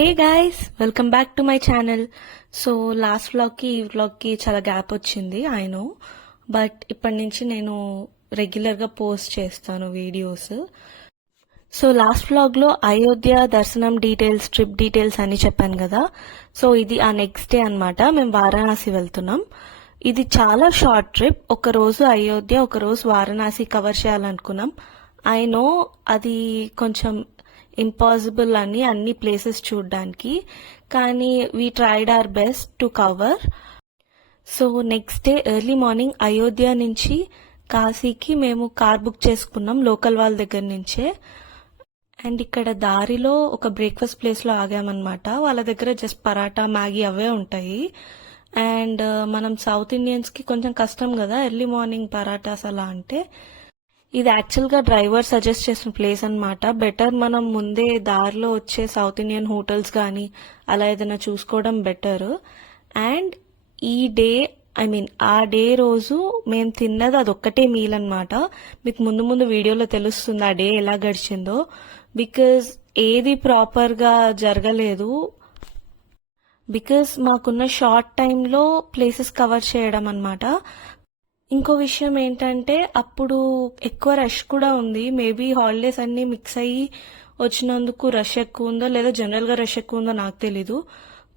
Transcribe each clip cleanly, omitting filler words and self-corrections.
Hey guys, welcome back to my channel. So last వ్లాగ్కి ఈ వ్లాగ్కి చాలా గ్యాప్ వచ్చింది, ఐ నో. బట్ ఇప్పటి నుంచి నేను రెగ్యులర్గా పోస్ట్ చేస్తాను వీడియోస్. సో లాస్ట్ వ్లాగ్లో అయోధ్య దర్శనం డీటెయిల్స్, ట్రిప్ డీటెయిల్స్ అని చెప్పాను కదా. సో ఇది ఆ నెక్స్ట్ డే అన్నమాట. మేము వారణాసి వెళ్తున్నాం. ఇది చాలా షార్ట్ ట్రిప్. ఒక రోజు అయోధ్య, ఒక రోజు వారణాసి కవర్ చేయాలనుకున్నాం. ఐ నో అది కొంచెం ఇంపాసిబుల్ అని అన్ని ప్లేసెస్ చూడడానికి, కానీ we tried our best to cover. So next day early morning Ayodhya నుంచి కాశీకి మేము కార్ బుక్ చేసుకున్నాం లోకల్ వాళ్ళ దగ్గర నుంచే. అండ్ ఇక్కడ దారిలో ఒక బ్రేక్ఫాస్ట్ ప్లేస్లో ఆగామన్నమాట. వాళ్ళ దగ్గర జస్ట్ పరాటా, మ్యాగీ అవే ఉంటాయి. అండ్ మనం సౌత్ ఇండియన్స్కి కొంచెం కష్టం కదా ఎర్లీ మార్నింగ్ పరాటాస్ అలా అంటే. ఇది యాక్చువల్గా డ్రైవర్ సజెస్ట్ చేసిన ప్లేస్ అన్నమాట. బెటర్ మనం ముందే దారిలో వచ్చే సౌత్ ఇండియన్ హోటల్స్ కానీ అలా ఏదైనా చూసుకోవడం బెటర్. అండ్ ఈ డే, ఆ డే రోజు మేము తిన్నది అదొక్కటే మీల్ అన్నమాట. మీకు ముందు ముందు వీడియోలో తెలుస్తుంది ఆ డే ఎలా గడిచిందో. బికాజ్ ఏది ప్రాపర్గా జరగలేదు. బికాజ్ మాకున్న షార్ట్ టైంలో ప్లేసెస్ కవర్ చేయడం అన్నమాట. ఇంకో విషయం ఏంటంటే అప్పుడు ఎక్కువ రష్ కూడా ఉంది. మేబీ హాలిడేస్ అన్ని మిక్స్ అయ్యి వచ్చినందుకు రష్ ఎక్కువ ఉందో లేదా జనరల్గా రష్ ఎక్కువ ఉందో నాకు తెలీదు.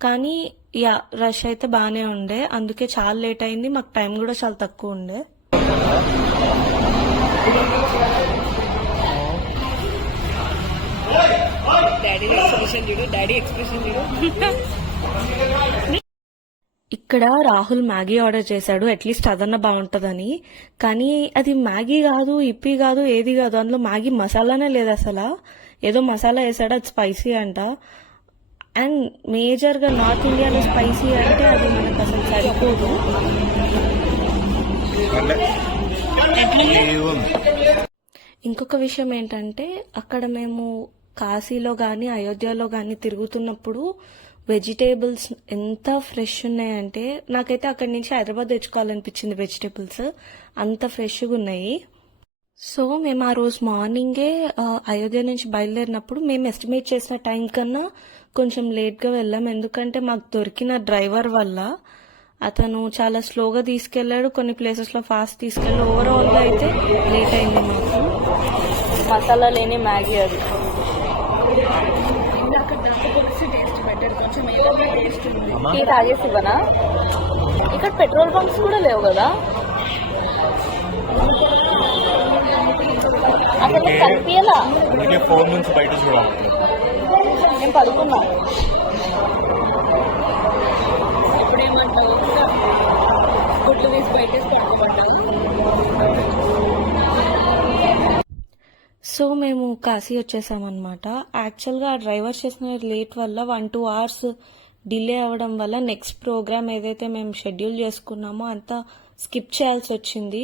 కానీ యా, రష్ అయితే బాగానే ఉండే. అందుకే చాలా లేట్ అయింది. మాకు టైం కూడా చాలా తక్కువ ఉండే. ఇక్కడ రాహుల్ మ్యాగీ ఆర్డర్ చేశాడు, అట్లీస్ట్ అదన్నా బాగుంటుందని. కానీ అది మ్యాగీ కాదు, ఇప్పి కాదు, ఏది కాదు. అందులో మ్యాగీ మసాలానే లేదు అసలు. ఏదో మసాలా వేసాడు, అది స్పైసీ అంట. అండ్ మేజర్గా నార్త్ ఇండియాలో స్పైసీ అంటే అది మనకు అసలు సరిపోదు. ఇంకొక విషయం ఏంటంటే అక్కడ మేము కాశీలో కానీ అయోధ్యలో కానీ తిరుగుతున్నప్పుడు వెజిటేబుల్స్ ఎంత ఫ్రెష్ ఉన్నాయంటే నాకైతే అక్కడి నుంచి హైదరాబాద్ తెచ్చుకోవాలనిపించింది. వెజిటేబుల్స్ అంత ఫ్రెష్గా ఉన్నాయి. సో మేము ఆ రోజు మార్నింగే అయోధ్య నుంచి బయలుదేరినప్పుడు మేము ఎస్టిమేట్ చేసిన టైం కన్నా కొంచెం లేట్గా వెళ్ళాం. ఎందుకంటే మాకు దొరికిన డ్రైవర్ వల్ల అతను చాలా స్లోగా తీసుకెళ్లాడు, కొన్ని ప్లేసెస్లో ఫాస్ట్ తీసుకెళ్ళాడు. ఓవరాల్గా అయితే లేట్ అయింది మాకు. మసాలా లేని మ్యాగీ అది. టీ తాగేసి ఇవ్వనా? ఇక్కడ పెట్రోల్ బంక్స్ కూడా లేవు కదా అసలు కనిపించలా. నేను పడుకున్నా. ఇప్పుడేమంటావు, గుడ్లు తీసి బయటేసి పడుకోమంటావు. సో మేము కాశీ వచ్చేసామన్నమాట. యాక్చువల్గా ఆ డ్రైవర్ చేసిన లేట్ వల్ల 1-2 hours డిలే అవ్వడం వల్ల నెక్స్ట్ ప్రోగ్రామ్ ఏదైతే మేము షెడ్యూల్ చేసుకున్నామో అంతా స్కిప్ చేయాల్సి వచ్చింది.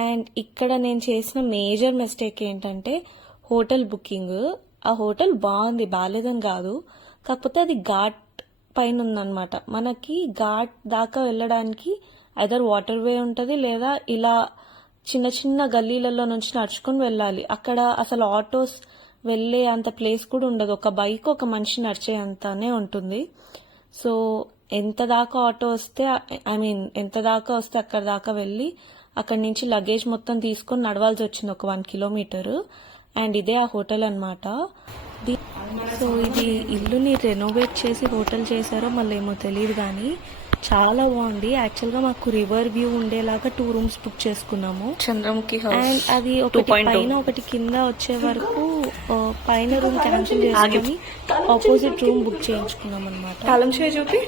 అండ్ ఇక్కడ నేను చేసిన మేజర్ మిస్టేక్ ఏంటంటే హోటల్ బుకింగ్. ఆ హోటల్ బాగుంది, బాగాలేదని కాదు, కాకపోతే అది ఘాట్ పైన ఉందన్నమాట. మనకి ఘాట్ దాకా వెళ్ళడానికి ఐదర్ వాటర్ వే ఉంటుంది లేదా ఇలా చిన్న చిన్న గల్లీలలో నుంచి నడుచుకుని వెళ్ళాలి. అక్కడ అసలు ఆటోస్ వెళ్ళే అంత ప్లేస్ కూడా ఉండదు. ఒక బైక్, ఒక మనిషి నడిచే అంతానే ఉంటుంది. సో ఎంత దాకా ఆటో వస్తే ఎంత దాకా వస్తే అక్కడ దాకా వెళ్ళి అక్కడి నుంచి లగేజ్ మొత్తం తీసుకొని నడవాల్సి వచ్చింది ఒక 1 kilometer. అండ్ ఇదే ఆ హోటల్ అన్నమాట. సో ఇది ఇల్లుని రెనోవేట్ చేసి హోటల్ చేశారో మళ్ళీ ఏమో తెలియదు, కానీ చాలా బాగుంది. యాక్చువల్గా మాకు రివర్ వ్యూ ఉండేలాగా 2 rooms బుక్ చేసుకున్నాము. చంద్రముఖి హౌస్. అండ్ అది ఒకటి పైన ఒకటి కింద వచ్చే వరకు పైన రూమ్ క్యాన్సిల్ చేసుకుని ఆపోజిట్ రూమ్ బుక్ చేయించుకున్నాం అనమాట. తాళం చేయి చూపి.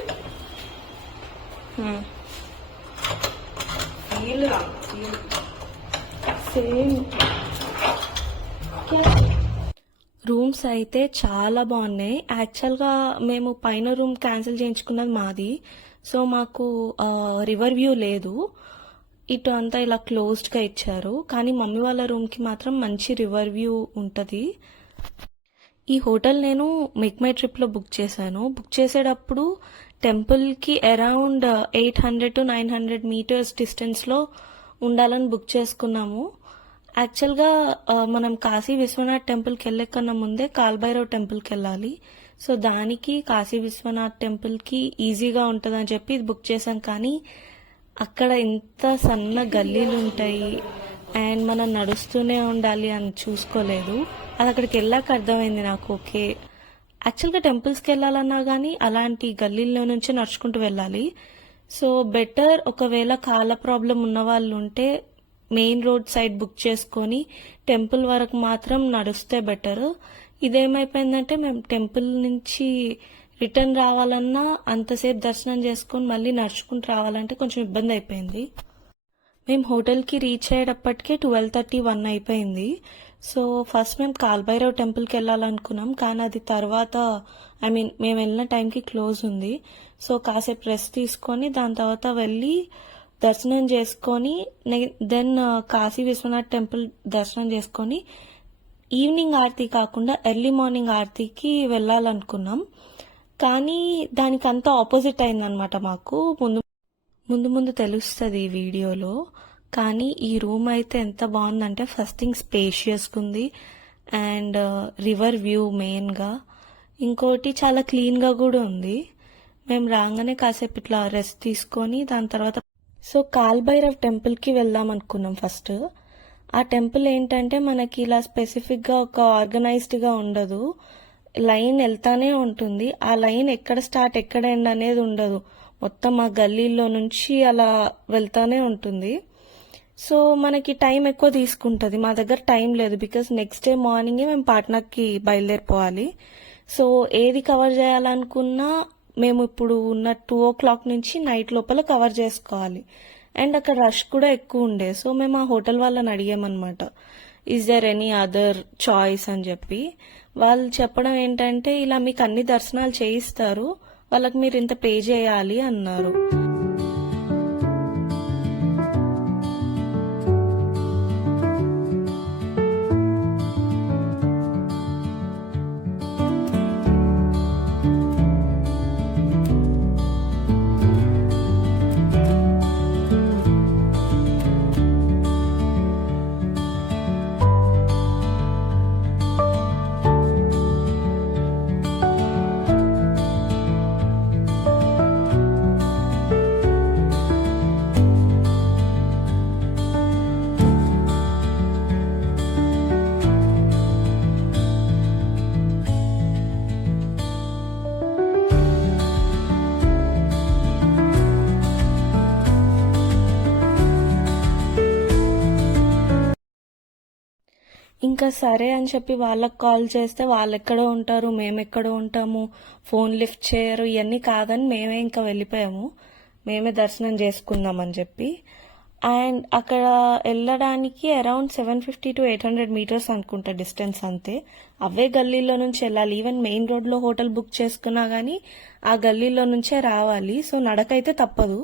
రూమ్స్ అయితే చాలా బాగున్నాయి. యాక్చువల్గా మేము పైన రూమ్ క్యాన్సిల్ చేయించుకున్నది మాది. సో మాకు రివర్ వ్యూ లేదు, ఇటు అంతా ఇలా క్లోజ్డ్గా ఇచ్చారు. కానీ మమ్మీ వాళ్ళ రూమ్కి మాత్రం మంచి రివర్ వ్యూ ఉంటుంది. ఈ హోటల్ నేను మేక్ మై ట్రిప్లో బుక్ చేశాను. బుక్ చేసేటప్పుడు టెంపుల్కి అరౌండ్ 800 to 900 meters డిస్టెన్స్లో ఉండాలని బుక్ చేసుకున్నాము. యాక్చువల్గా మనం కాశీ విశ్వనాథ్ టెంపుల్కి వెళ్ళే కన్నా ముందే కాల్భైరవ్ టెంపుల్కి వెళ్ళాలి. సో దానికి కాశీ విశ్వనాథ్ టెంపుల్కి ఈజీగా ఉంటుందని చెప్పి ఇది బుక్ చేశాం. కానీ అక్కడ ఇంత సన్న గల్లీలు ఉంటాయి అండ్ మనం నడుస్తూనే ఉండాలి అని చూసుకోలేదు. అది అక్కడికి వెళ్ళాక అర్థమైంది నాకు. ఓకే, యాక్చువల్గా టెంపుల్స్కి వెళ్ళాలన్నా కానీ అలాంటి గల్లీల్లో నుంచి నడుచుకుంటూ వెళ్ళాలి. సో బెటర్ ఒకవేళ కాళ్ళ ప్రాబ్లం ఉన్న వాళ్ళు ఉంటే మెయిన్ రోడ్ సైడ్ బుక్ చేసుకొని టెంపుల్ వరకు మాత్రం నడుస్తే బెటర్. ఇదేమైపోయిందంటే మేము టెంపుల్ నుంచి రిటర్న్ రావాలన్నా అంతసేపు దర్శనం చేసుకొని మళ్ళీ నడుచుకుంటూ రావాలంటే కొంచెం ఇబ్బంది అయిపోయింది. మేము హోటల్కి రీచ్ అయ్యేటప్పటికే 12:30-1 అయిపోయింది. సో ఫస్ట్ మేము కాల్భైరవ్ టెంపుల్కి వెళ్ళాలనుకున్నాం, కానీ అది తర్వాత మేము వెళ్ళిన టైంకి క్లోజ్ ఉంది. సో కాసేపు రెస్ట్ తీసుకొని దాని తర్వాత వెళ్ళి దర్శనం చేసుకొని దెన్ కాశీ విశ్వనాథ్ టెంపుల్ దర్శనం చేసుకొని ఈవినింగ్ ఆరతి కాకుండా ఎర్లీ మార్నింగ్ ఆరతికి వెళ్ళాలనుకున్నాం. కానీ దానికి అంతా ఆపోజిట్ అయిందనమాట. మాకు ముందు ముందు తెలుస్తుంది ఈ వీడియోలో. కానీ ఈ రూమ్ అయితే ఎంత బాగుందంటే ఫస్ట్ థింగ్ స్పేషియస్గా ఉంది అండ్ రివర్ వ్యూ మెయిన్గా. ఇంకోటి చాలా క్లీన్గా కూడా ఉంది. మేము రాగానే కాసేపు ఇట్లా రెస్ట్ తీసుకొని దాని తర్వాత సో కాల్భైరవ్ టెంపుల్కి వెళ్దాం అనుకున్నాం ఫస్ట్. ఆ టెంపుల్ ఏంటంటే మనకి ఇలా స్పెసిఫిక్గా ఒక ఆర్గనైజ్డ్గా ఉండదు, లైన్ వెళ్తానే ఉంటుంది. ఆ లైన్ ఎక్కడ స్టార్ట్ ఎక్కడ ఎండ్ అనేది ఉండదు, మొత్తం ఆ గల్లీలో నుంచి అలా వెళ్తానే ఉంటుంది. సో మనకి టైం ఎక్కువ తీసుకుంటుంది. మా దగ్గర టైం లేదు, బికాస్ నెక్స్ట్ డే మార్నింగే మేము పాట్నాకి బయలుదేరిపోవాలి. సో ఏది కవర్ చేయాలనుకున్నా మేము ఇప్పుడు ఉన్న 2 o'clock నుంచి నైట్ లోపల కవర్ చేసుకోవాలి. అండ్ అక్కడ రష్ కూడా ఎక్కువ ఉండే. సో మేము ఆ హోటల్ వాళ్ళని అడిగామన్నమాట, is there any other choice అని చెప్పి. వాళ్ళు చెప్పడం ఏంటంటే ఇలా మీకు అన్ని దర్శనాలు చేయిస్తారు, వాళ్ళకి మీరు ఇంత పే చేయాలి అన్నారు. ఇంకా సరే అని చెప్పి వాళ్ళకి కాల్ చేస్తే వాళ్ళు ఎక్కడో ఉంటారు, మేము ఎక్కడో ఉంటాము, ఫోన్ లిఫ్ట్ చేయరు, ఇవన్నీ కాదని మేమే ఇంకా వెళ్ళిపోయాము. మేమే దర్శనం చేసుకుందామని చెప్పి. అండ్ అక్కడ వెళ్ళడానికి అరౌండ్ 750 to 800 meters అనుకుంటా డిస్టెన్స్ అంతే. అవే గల్లీలో నుంచి వెళ్ళాలి. ఈవెన్ మెయిన్ రోడ్లో హోటల్ బుక్ చేసుకున్నా కానీ ఆ గల్లీలో నుంచే రావాలి. సో నడకైతే తప్పదు.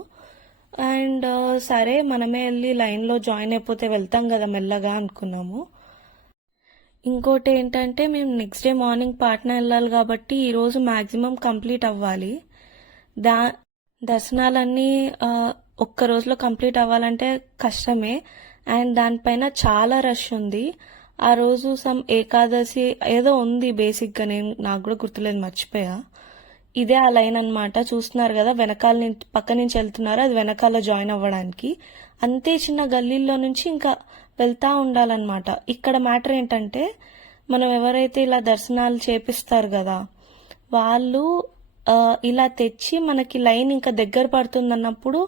అండ్ సరే మనమే వెళ్ళి లైన్లో జాయిన్ అయిపోతే వెళ్తాం కదా మెల్లగా అనుకున్నాము. ఇంకోటి ఏంటంటే మేము నెక్స్ట్ డే మార్నింగ్ పాట్నా వెళ్ళాలి కాబట్టి ఈరోజు మ్యాక్సిమం కంప్లీట్ అవ్వాలి. దర్శనాలన్నీ ఒక్క రోజులో కంప్లీట్ అవ్వాలంటే కష్టమే. అండ్ దానిపైన చాలా రష్ ఉంది. ఆ రోజు సమ్ ఏకాదశి ఏదో ఉంది బేసిక్గా, నాకు కూడా గుర్తులేదు, మర్చిపోయా. ఇదే ఆ లైన్ అనమాట. చూస్తున్నారు కదా, వెనకాల నుంచి పక్క నుంచి వెళ్తున్నారు, అది వెనకాల జాయిన్ అవ్వడానికి. అంతే చిన్న గల్లీల్లో నుంచి ఇంకా వెళ్తా ఉండాలన్నమాట. ఇక్కడ మ్యాటర్ ఏంటంటే మనం ఎవరైతే ఇలా దర్శనాలు చేపిస్తారు కదా వాళ్ళు ఇలా తెచ్చి మనకి లైన్ ఇంకా దగ్గర పడుతుందన్నప్పుడు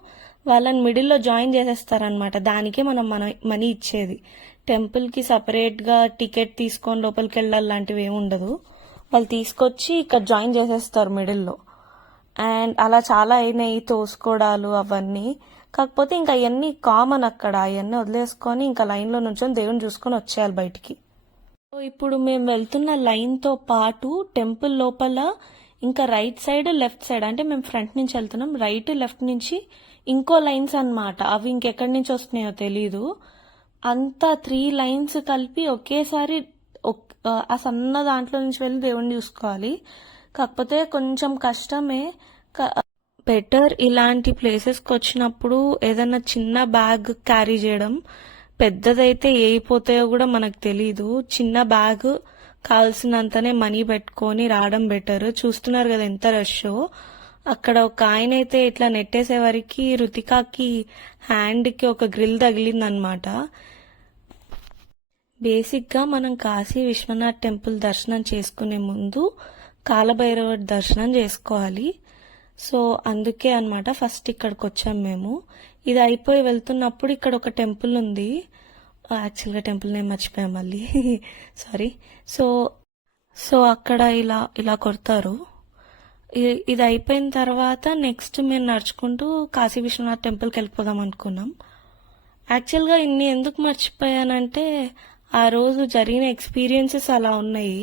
వాళ్ళని మిడిల్లో జాయిన్ చేసేస్తారనమాట. దానికే మనం మనీ ఇచ్చేది. టెంపుల్కి సపరేట్గా టికెట్ తీసుకొని లోపలికి వెళ్ళాలి లాంటివి ఏమి ఉండదు. వాళ్ళు తీసుకొచ్చి ఇక్కడ జాయిన్ చేసేస్తారు మిడిల్లో. అండ్ అలా చాలా అయినాయి తోసుకోవడాలు అవన్నీ. కాకపోతే ఇంకా అవన్నీ కామన్ అక్కడ. అవన్నీ వదిలేసుకొని ఇంకా లైన్లో నుంచొని దేవుని చూసుకొని వచ్చేయాలి బయటికి. సో ఇప్పుడు మేము వెళ్తున్న లైన్తో పాటు టెంపుల్ లోపల ఇంకా రైట్ సైడ్ లెఫ్ట్ సైడ్, అంటే మేము ఫ్రంట్ నుంచి వెళ్తున్నాం, రైట్ లెఫ్ట్ నుంచి ఇంకో లైన్స్ అన్నమాట. అవి ఇంకెక్కడి నుంచి వస్తున్నాయో తెలీదు. అంతా 3 లైన్స్ కలిపి ఒకేసారి ఆ సన్న దాంట్లో నుంచి వెళ్ళి దేవుణ్ణి చూసుకోవాలి. కాకపోతే కొంచెం కష్టమే. బెటర్ ఇలాంటి ప్లేసెస్కి వచ్చినప్పుడు ఏదైనా చిన్న బ్యాగ్ క్యారీ చేయడం. పెద్దదైతే ఏ అయిపోతాయో కూడా మనకు తెలీదు. చిన్న బ్యాగ్ కావాల్సినంతనే మనీ పెట్టుకొని రావడం బెటర్. చూస్తున్నారు కదా ఎంత రష్. అక్కడ ఒక ఆయన అయితే ఇట్లా నెట్టేసే వరకు రుతికాకి హ్యాండ్కి ఒక గ్రిల్ తగిలిందనమాట. బేసిక్గా మనం కాశీ విశ్వనాథ్ టెంపుల్ దర్శనం చేసుకునే ముందు కాలభైరవ దర్శనం చేసుకోవాలి. సో అందుకే అన్నమాట ఫస్ట్ ఇక్కడికి వచ్చాం మేము. ఇది అయిపోయి వెళ్తున్నప్పుడు ఇక్కడ ఒక టెంపుల్ ఉంది. యాక్చువల్గా టెంపుల్ నేమ్ మర్చిపోయాం మళ్ళీ. సారీ. సో అక్కడ ఇలా ఇలా కొడతారు. ఇది అయిపోయిన తర్వాత నెక్స్ట్ మేము నడుచుకుంటూ కాశీ విశ్వనాథ్ టెంపుల్కి వెళ్ళిపోదాం అనుకున్నాం. యాక్చువల్గా ఇన్ని ఎందుకు మర్చిపోయానంటే ఆ రోజు జరిగిన ఎక్స్పీరియన్సెస్ అలా ఉన్నాయి.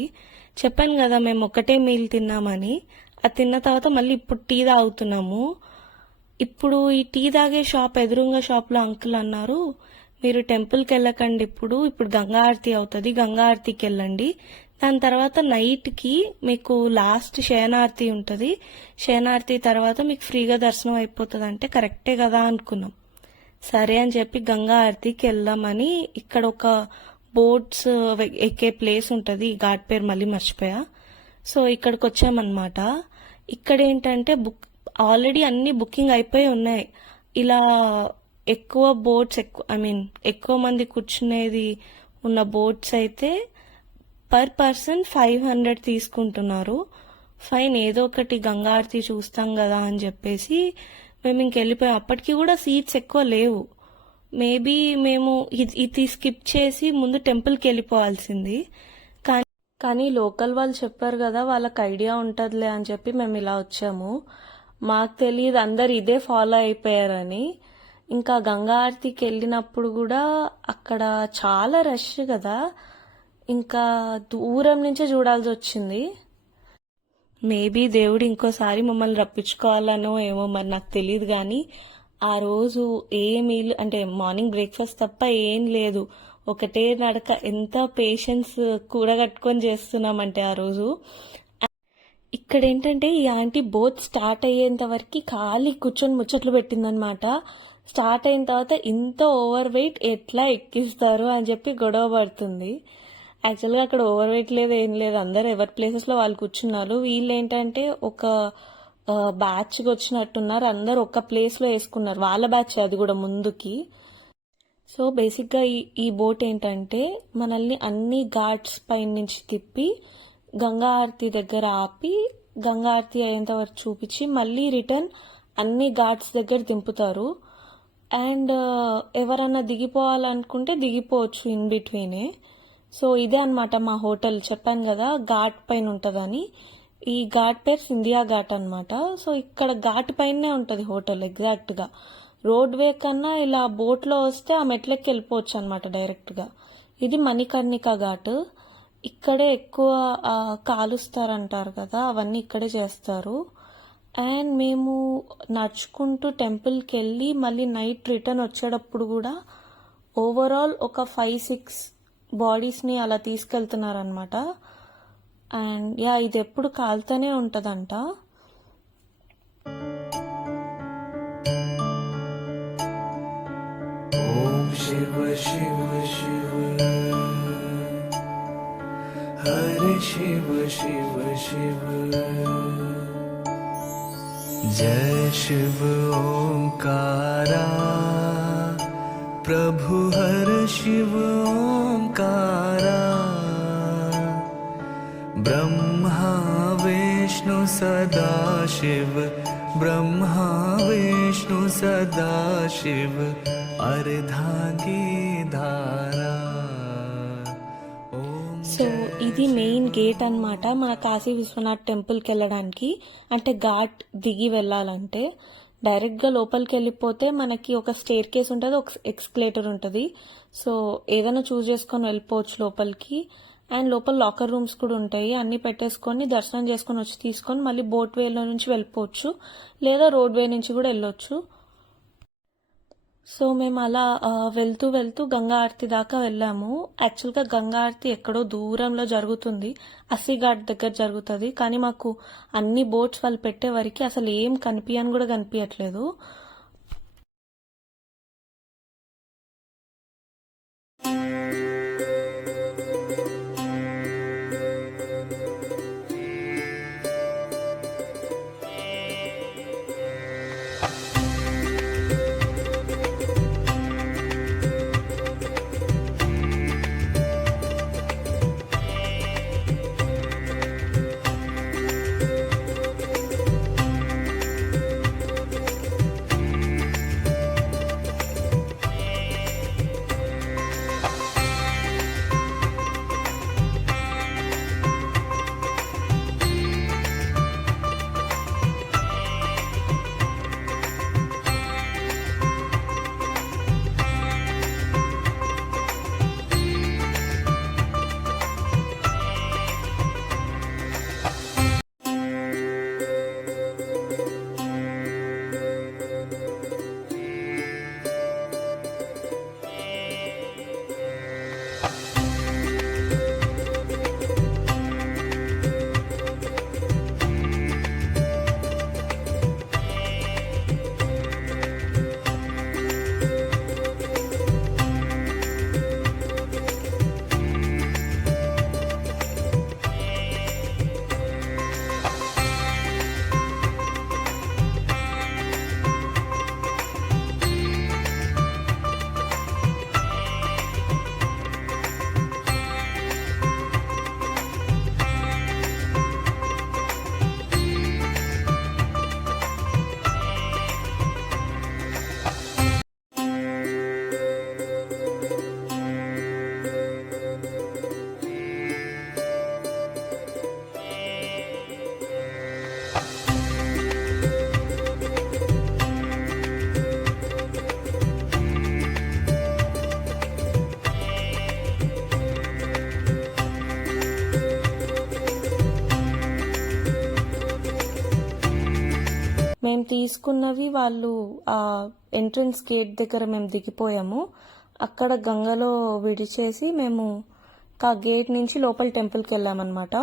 చెప్పాను కదా మేము ఒకటే మీల్ తిన్నామని. అది తిన్న తర్వాత మళ్ళీ ఇప్పుడు టీ తాగుతున్నాము. ఇప్పుడు ఈ టీ తాగే షాప్ ఎదురుగా షాప్లో అంకుల్ అన్నారు, మీరు టెంపుల్కి వెళ్ళకండి, ఇప్పుడు గంగా ఆరతి అవుతుంది, గంగా ఆరతికి వెళ్ళండి, దాని తర్వాత నైట్కి మీకు లాస్ట్ శయనార్తి ఉంటుంది, శయనార్తి తర్వాత మీకు ఫ్రీగా దర్శనం అయిపోతుంది. అంటే కరెక్టే కదా అనుకున్నాం. సరే అని చెప్పి గంగా ఆరతికి వెళ్దామని ఇక్కడ ఒక బోట్స్ ఎక్కే ప్లేస్ ఉంటుంది, ఘాట్ పేరు మళ్ళీ మర్చిపోయా. సో ఇక్కడికి వచ్చామన్నమాట. ఇక్కడ ఏంటంటే ఆల్రెడీ అన్ని బుకింగ్ అయిపోయి ఉన్నాయి. ఇలా ఎక్కువ బోట్స్ ఎక్కువ మంది కూర్చునేది ఉన్న బోట్స్ అయితే పర్ పర్సన్ 500 తీసుకుంటున్నారు. ఫైన్, ఏదో ఒకటి గంగా ఆరతి చూస్తాం కదా అని చెప్పేసి మేము ఇంకెళ్ళిపోయాం. అప్పటికి కూడా సీట్స్ ఎక్కువ లేవు. మేబీ మేము ఇది స్కిప్ చేసి ముందు టెంపుల్కి వెళ్ళిపోవాల్సింది. కానీ లోకల్ వాళ్ళు చెప్పారు కదా, వాళ్ళకి ఐడియా ఉంటుందిలే అని చెప్పి మేము ఇలా వచ్చాము. మాకు తెలియదు అందరు ఇదే ఫాలో అయిపోయారని. ఇంకా గంగా ఆరతికి వెళ్ళినప్పుడు కూడా అక్కడ చాలా రష్ కదా, ఇంకా దూరం నుంచే చూడాల్సి వచ్చింది. మేబీ దేవుడు ఇంకోసారి మమ్మల్ని రప్పించుకోవాలనో ఏమో మరి నాకు తెలియదు. కానీ ఆ రోజు ఏ మీల్ అంటే మార్నింగ్ బ్రేక్ఫాస్ట్ తప్ప ఏం లేదు, ఒకటే నడక. ఎంత పేషెన్స్ కూడగట్టుకొని చేస్తున్నామంటే ఆ రోజు. ఇక్కడ ఏంటంటే ఈ ఆంటీ బోట్ స్టార్ట్ అయ్యేంత వరకు ఖాళీ కూర్చొని ముచ్చట్లు పెట్టిందనమాట. స్టార్ట్ అయిన తర్వాత ఇంత ఓవర్ వెయిట్ ఎట్లా ఎక్కిస్తారు అని చెప్పి గొడవ పడుతుంది. యాక్చువల్గా అక్కడ ఓవర్ వెయిట్ లేదు, ఏం లేదు, అందరు ఎవరి ప్లేసెస్లో వాళ్ళు కూర్చున్నారు. వీళ్ళు ఏంటంటే ఒక బ్యాచ్కి వచ్చినట్టున్నారు, అందరు ఒక ప్లేస్లో వేసుకున్నారు. వాళ్ళ బ్యాచ్ అది కూడా ముందుకి. సో బేసిక్గా ఈ బోట్ ఏంటంటే మనల్ని అన్ని ఘాట్స్ పైన నుంచి తిప్పి గంగా ఆరతి దగ్గర ఆపి గంగా ఆరతి అయ్యేంత వరకు చూపించి మళ్ళీ రిటర్న్ అన్ని ఘాట్స్ దగ్గర దింపుతారు. అండ్ ఎవరన్నా దిగిపోవాలనుకుంటే దిగిపోవచ్చు ఇన్ బిట్వీనే. సో ఇదే అనమాట మా హోటల్. చెప్పాను కదా ఘాట్ పైన ఉంటుందని. ఈ ఘాట్ పేరు సింధియా ఘాట్ అనమాట. సో ఇక్కడ ఘాట్ పైనే ఉంటుంది హోటల్ ఎగ్జాక్ట్గా. రోడ్ వే కన్నా ఇలా బోట్లో వస్తే ఆ మెట్లకి వెళ్ళిపోవచ్చు అనమాట డైరెక్ట్గా. ఇది మణికర్ణిక ఘాట్. ఇక్కడే ఎక్కువ కాలుస్తారంటారు కదా, అవన్నీ ఇక్కడే చేస్తారు. అండ్ మేము నడుచుకుంటూ టెంపుల్కి వెళ్ళి మళ్ళీ నైట్ రిటర్న్ వచ్చేటప్పుడు కూడా ఓవరాల్ ఒక 5-6 బాడీస్ని అలా తీసుకెళ్తున్నారనమాట. అండ్ ఇది ఎప్పుడు కాలుతూనే ఉంటుందంట. शिव शिव शिव हरे शिव शिव शिव जय शिव ओंकारा प्रभु हर शिव ओंकारा ब्रह्मा विष्णु सदा शिव ब्रह्मा विष्णु सदा शिव अर्धांगी धारा. సో ఇది మెయిన్ గేట్ అన్నమాట మన కాశీ విశ్వనాథ్ టెంపుల్కి వెళ్ళడానికి. అంటే ఘాట్ దిగి వెళ్ళాలంటే డైరెక్ట్గా లోపలికి వెళ్ళిపోతే మనకి ఒక స్టేర్ కేస్ ఉంటుంది, ఒక ఎక్స్కలేటర్ ఉంటుంది. సో ఏదైనా చూస్ చేసుకొని వెళ్ళిపోవచ్చు లోపలికి. అండ్ లోపల లాకర్ రూమ్స్ కూడా ఉంటాయి. అన్ని పెట్టేసుకొని దర్శనం చేసుకొని వచ్చి తీసుకొని మళ్ళీ బోట్ వేలో నుంచి వెళ్ళిపోవచ్చు, లేదా రోడ్ వే నుంచి కూడా వెళ్ళొచ్చు. సో మేము అలా వెళ్తూ వెళ్తూ గంగా ఆరతి దాకా వెళ్ళాము. యాక్చువల్గా గంగా ఆరతి ఎక్కడో దూరంలో జరుగుతుంది, అస్సీఘాట్ దగ్గర జరుగుతుంది. కానీ మాకు అన్ని బోట్స్ వాళ్ళు పెట్టే వరకు అసలు ఏం కనిపించని కూడా కనిపించట్లేదు. మేము తీసుకున్నవి వాళ్ళు ఆ ఎంట్రన్స్ గేట్ దగ్గర మేము దిగిపోయాము. అక్కడ గంగలో విడిచేసి మేము ఆ గేట్ నుంచి లోపల టెంపుల్కి వెళ్ళామన్నమాట.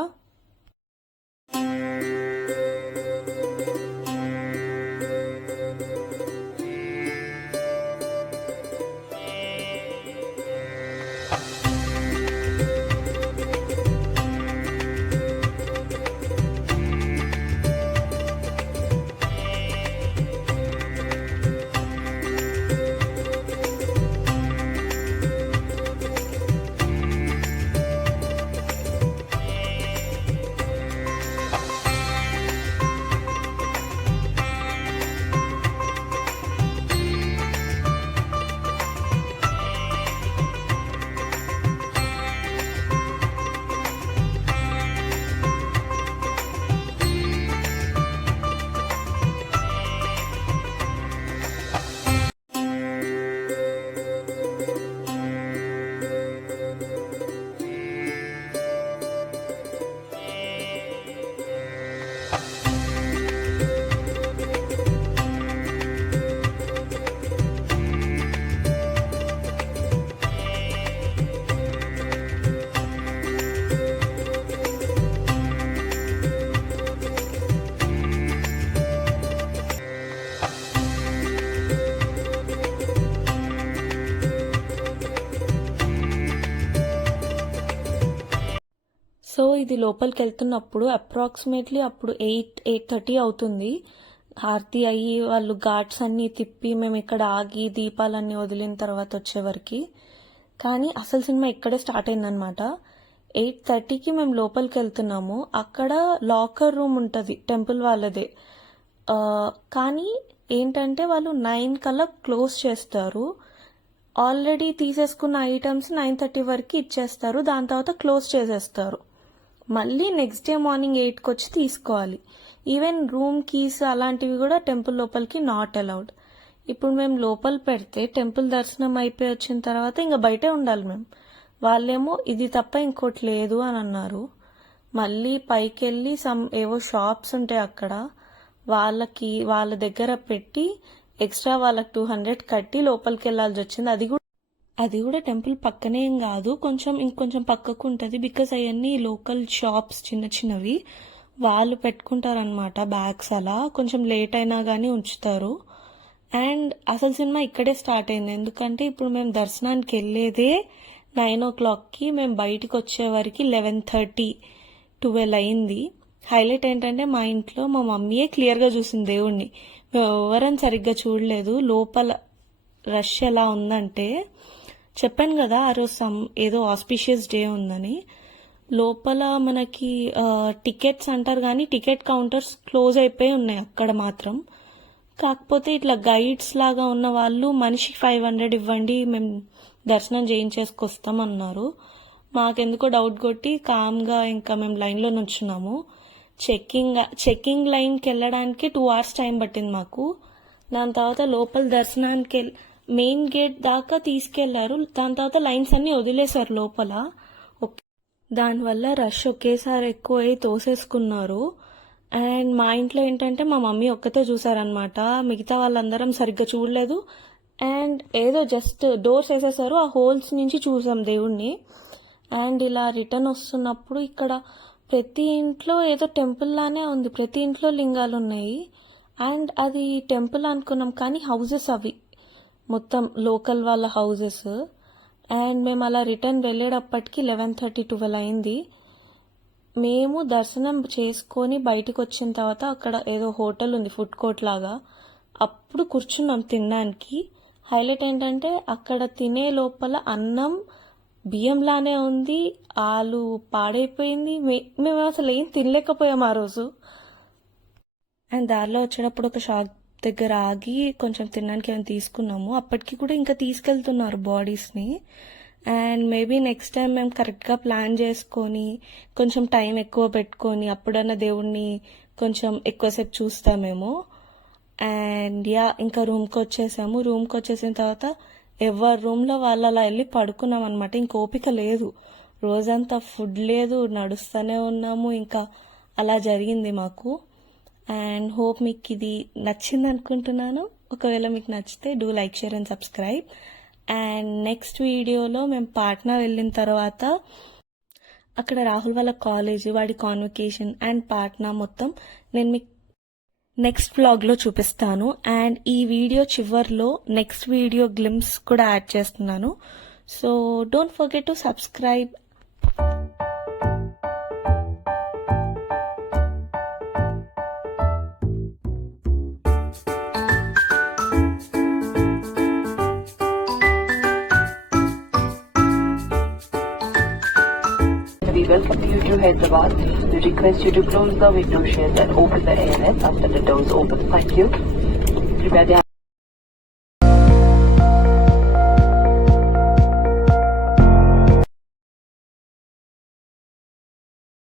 సో ఇది లోపలికి వెళ్తున్నప్పుడు అప్రాక్సిమేట్లీ అప్పుడు 8:30 అవుతుంది. హారతి అయ్యి వాళ్ళు ఘాట్స్ అన్నీ తిప్పి మేము ఇక్కడ ఆగి దీపాలన్నీ వదిలిన తర్వాత వచ్చేవరకు. కానీ అసలు సినిమా ఇక్కడే స్టార్ట్ అయిందనమాట. 8:30కి మేము లోపలికి వెళ్తున్నాము. అక్కడ లాకర్ రూమ్ ఉంటుంది టెంపుల్ వాళ్ళదే. కానీ ఏంటంటే వాళ్ళు 9 కల్లా క్లోజ్ చేస్తారు. ఆల్రెడీ తీసేసుకున్న ఐటమ్స్ 9:30 వరకు ఇచ్చేస్తారు. దాని తర్వాత క్లోజ్ చేసేస్తారు. మళ్ళీ నెక్స్ట్ డే మార్నింగ్ 8కి వచ్చి తీసుకోవాలి. ఈవెన్ రూమ్ కీస్ అలాంటివి కూడా టెంపుల్ లోపలికి నాట్ అలౌడ్. ఇప్పుడు మేము లోపల పెడితే టెంపుల్ దర్శనం అయిపోయి వచ్చిన తర్వాత ఇంకా బయటే ఉండాలి మేము. వాళ్ళేమో ఇది తప్ప ఇంకోటి లేదు అని అన్నారు. మళ్ళీ పైకి వెళ్ళి ఏవో షాప్స్ ఉంటాయి అక్కడ, వాళ్ళ దగ్గర పెట్టి ఎక్స్ట్రా వాళ్ళకి 200 కట్టి లోపలికి వెళ్ళాల్సి వచ్చింది. అది కూడా టెంపుల్ పక్కనే ఏం కాదు, ఇంకొంచెం పక్కకు ఉంటుంది. బికాస్ అవన్నీ లోకల్ షాప్స్ చిన్న చిన్నవి వాళ్ళు పెట్టుకుంటారనమాట బ్యాగ్స్. అలా కొంచెం లేట్ అయినా కానీ ఉంచుతారు. అండ్ అసలు సినిమా ఇక్కడే స్టార్ట్ అయింది. ఎందుకంటే ఇప్పుడు మేము దర్శనానికి వెళ్ళేదే 9 o'clockకి, మేము బయటకు వచ్చేవరకు 11:30, 12 అయింది. హైలైట్ ఏంటంటే మా ఇంట్లో మా మమ్మీయే క్లియర్గా చూసింది దేవుణ్ణి. మేము ఎవరైనా సరిగ్గా చూడలేదు. లోపల రష్ ఎలా ఉందంటే, చెప్పాను కదా ఆ రోజు ఏదో ఆస్పిషియస్ డే ఉందని. లోపల మనకి టికెట్స్ అంటారు కానీ టికెట్ కౌంటర్స్ క్లోజ్ అయిపోయి ఉన్నాయి అక్కడ మాత్రం. కాకపోతే ఇట్లా గైడ్స్ లాగా ఉన్న వాళ్ళు మనిషికి 500 ఇవ్వండి, మేము దర్శనం చేయించేసుకొస్తాం అన్నారు. మాకెందుకో డౌట్ కొట్టి కామ్గా ఇంకా మేము లైన్లో నుంచున్నాము. చెక్కింగ్ లైన్కి వెళ్ళడానికి 2 hours టైం పట్టింది మాకు. దాని తర్వాత లోపల దర్శనానికి మెయిన్ గేట్ దాకా తీసుకెళ్లారు. దాని తర్వాత లైన్స్ అన్ని వదిలేశారు లోపల. దానివల్ల రష్ ఒకేసారి ఎక్కువ అయి తోసేసుకున్నారు. అండ్ మా ఇంట్లో ఏంటంటే మా మమ్మీ ఒక్కతే చూసారనమాట. మిగతా వాళ్ళందరం సరిగ్గా చూడలేదు. అండ్ ఏదో జస్ట్ డోర్స్ వేసేసారు, ఆ హోల్స్ నుంచి చూసాం దేవుణ్ణి. అండ్ ఇలా రిటర్న్ వస్తున్నప్పుడు ఇక్కడ ప్రతి ఇంట్లో ఏదో టెంపుల్ లానే ఉంది. ప్రతి ఇంట్లో లింగాలు ఉన్నాయి. అండ్ అది టెంపుల్ అనుకున్నాం కానీ హౌజెస్ అవి మొత్తం లోకల్ వాళ్ళ హౌజెస్. అండ్ మేము అలా రిటర్న్ వెళ్ళేటప్పటికి 11:30, 12 అయింది. మేము దర్శనం చేసుకొని బయటకు వచ్చిన తర్వాత అక్కడ ఏదో హోటల్ ఉంది, ఫుడ్ కోర్ట్ లాగా. అప్పుడు కూర్చున్నాం తినడానికి. హైలైట్ ఏంటంటే అక్కడ తినే లోపల అన్నం బియ్యంలానే ఉంది, ఆలు పాడైపోయింది. మేము అసలు ఏం తినలేకపోయాం ఆ రోజు. అండ్ దారిలో వచ్చేటప్పుడు ఒక షాప్ దగ్గర ఆగి కొంచెం తినడానికి ఏమైనా తీసుకున్నాము. అప్పటికి కూడా ఇంకా తీసుకెళ్తున్నారు బాడీస్ని. అండ్ మేబీ నెక్స్ట్ టైం మేము కరెక్ట్గా ప్లాన్ చేసుకొని కొంచెం టైం ఎక్కువ పెట్టుకొని అప్పుడన్నా దేవుణ్ణి కొంచెం ఎక్కువసేపు చూస్తామేమో. అండ్ ఇంకా రూమ్కి వచ్చేసాము. రూమ్కి వచ్చేసిన తర్వాత ఎవరి రూమ్లో వాళ్ళు అలా వెళ్ళి పడుకున్నాం అనమాట. ఇంక ఓపిక లేదు, రోజంతా ఫుడ్ లేదు, నడుస్తూనే ఉన్నాము. ఇంకా అలా జరిగింది మాకు. అండ్ హోప్ మీకు ఇది నచ్చింది అనుకుంటున్నాను. ఒకవేళ మీకు నచ్చితే do like, share and subscribe. And next వీడియోలో మేము పాట్నా వెళ్ళిన తర్వాత అక్కడ రాహుల్ వాళ్ళ కాలేజ్, వాడి కాన్వకేషన్ అండ్ పాట్నా మొత్తం నేను మీకు నెక్స్ట్ వ్లాగ్లో చూపిస్తాను. అండ్ ఈ వీడియో చివర్లో నెక్స్ట్ వీడియో గ్లిమ్స్ కూడా యాడ్ చేస్తున్నాను. So don't forget to subscribe. We welcome you to Hyderabad. We request you to close the window shades and open the airless after the doors open. Thank you. Prepare the